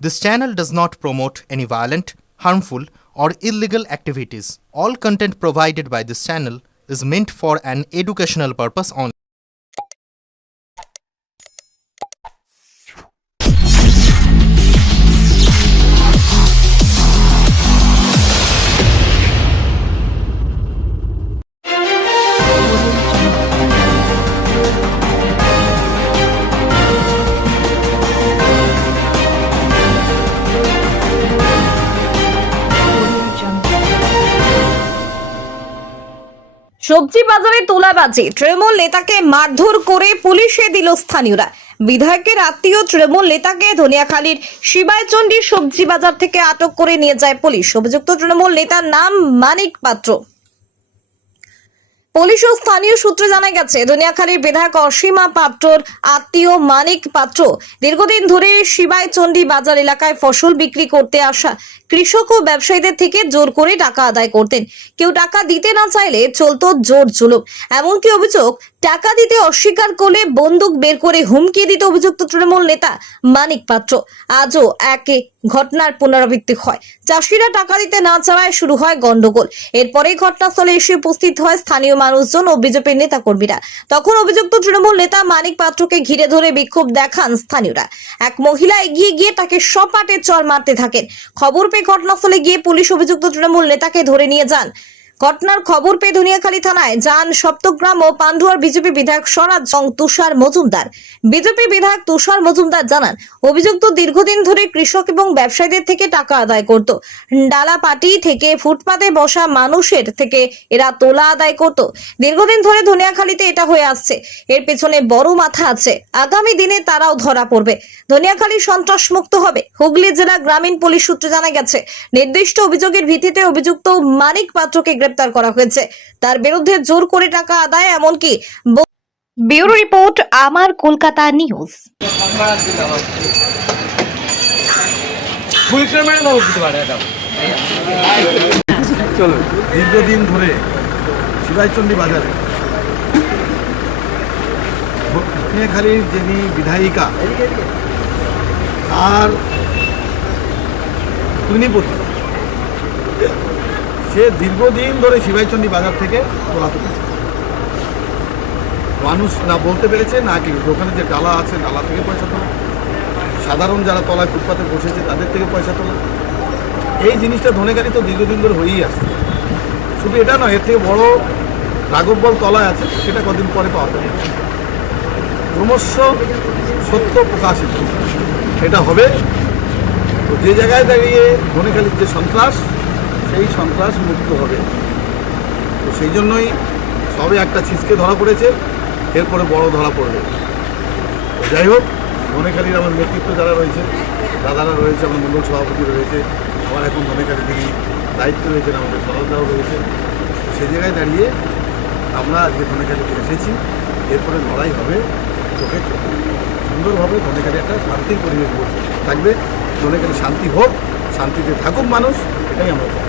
This channel does not promote any violent, harmful, or illegal activities. All content provided by this channel is meant for an educational purpose only. সবজি বাজারে তোলাবাজি, তৃণমূল নেতাকে মারধর করে পুলিশে দিল স্থানীয়রা। বিধায়কের আত্মীয় তৃণমূল নেতাকে ধনিয়াখালীর শিবাইচন্ডী সবজি বাজার থেকে আটক করে নিয়ে যায় পুলিশ। অভিযুক্ত তৃণমূল নেতার নাম মানিক পাত্র। পুলিশ ও স্থানীয় সূত্রে জানা গেছে, ধনিয়াখালীর বিধায়ক অসীমা পাত্রর আত্মীয় মানিক পাত্র দীর্ঘদিন ধরে শিবাইচন্ডী বাজার এলাকায় ফসল বিক্রি করতে আসা কৃষক ও ব্যবসায়ীদের থেকে জোর করে টাকা আদায় করতেন। কেউ টাকা দিতে না চাইলে চলতো জোর জুলুম। এমনকি অভিযোগ, টাকা দিতে অস্বীকার করলে বন্দুক বের করে হুমকি দিত অভিযুক্ত তৃণমূল নেতা মানিক পাত্র। আজও একই ঘটনার পুনরাবৃত্তি হয়। চাষিরা টাকা দিতে না চাওয়ায় শুরু হয় গন্ডগোল। এরপরেই ঘটনাস্থলে এসে উপস্থিত হয় স্থানীয় মানুষজন ও বিজেপির নেতা কর্মীরা। তখন অভিযুক্ত তৃণমূল নেতা মানিক পাত্রকে ঘিরে ধরে বিক্ষোভ দেখান স্থানীয়রা। এক মহিলা এগিয়ে গিয়ে তাকে সপাটে চড় মারতে থাকেন। খবর পেয়ে ঘটনাস্থলে গিয়ে পুলিশ অভিযুক্ত তৃণমূল নেতাকে ধরে নিয়ে যান। ঘটনার খবর পেয়ে ধনিয়াখালী থানায় যান সপ্তগ্রাম ও পান্ডুয়ার বিজেপি বিধায়ক স্বরাজ তুষার মজুমদার। বিজেপি বিধায়ক তুষার মজুমদার জানান, অভিযুক্ত দীর্ঘদিন ধরে কৃষক এবং ব্যবসায়ীদের থেকে টাকা আদায় করত। ডালাপাটি থেকে ফুটপাতে বসা মানুষের থেকে এরা তোলা আদায় করত। দীর্ঘদিন ধরে ধনিয়াখালীতে এটা হয়ে আসছে। এর পেছনে বড় মাথা আছে। আগামী দিনে তারাও ধরা পড়বে। ধনিয়াখালী সন্ত্রাস মুক্ত হবে। হুগলি জেলা গ্রামীণ পুলিশ সূত্রে জানা গেছে, নির্দিষ্ট অভিযোগের ভিত্তিতে অভিযুক্ত মানিক পাত্রকে গ্রেপ্তার করা হয়েছে। তার বিরুদ্ধে জোর করে টাকা আদায়, এমনকি ব্যুরো রিপোর্ট, আমার কলকাতা নিউজ। চলো, দীর্ঘদিন ধরে শিবাইচন্ডী বাজারে ধনিয়াখালীর যিনি বিধায়িকা আর ভগ্নিপতি, সে দীর্ঘদিন ধরে শিবাইচন্ডী বাজার থেকে তোলা তুলেছে। মানুষ না বলতে পেরেছে, না কি ওখানে যে ডালা আছে ডালা থেকে পয়সা তোলা, সাধারণ যারা তলায় ফুটপাতে বসেছে তাদের থেকে পয়সা তোলা। এই জিনিসটা ধনিয়াখালী তো দীর্ঘদিন ধরে হয়েই আসছে। শুধু এটা নয়, এর থেকে বড় রাঘববল তলায় আছে, সেটা কদিন পরে পাওয়া যাবে। ক্রমশ সত্য প্রকাশিত এটা হবে। তো যে জায়গায় দাঁড়িয়ে ধনিয়াখালীর যে সন্ত্রাস, সেই সন্ত্রাস মুক্ত হবে। তো সেই জন্যই সবে একটা ছিচকে ধরা পড়েছে, এরপরে বড় ধরা পড়বে। যাই হোক, ধনিয়াখালীর আমার নেতৃত্ব যারা রয়েছে, দাদারা রয়েছে, আমার মণ্ডল সভাপতি রয়েছে, আমার এখন ধনিয়াখালী যিনি দায়িত্ব রয়েছেন আমাদের সরলদাও রয়েছে। সেই জায়গায় দাঁড়িয়ে আমরা আজকে ধনিয়াখালীতে এসেছি। এরপরে লড়াই হবে চোখে চোখে, সুন্দরভাবে ধনিয়াখালী একটা শান্তির পরিবেশ থাকবে। ধনিয়াখালী শান্তি হোক, শান্তিতে থাকুক মানুষ, এটাই আমরা চাই।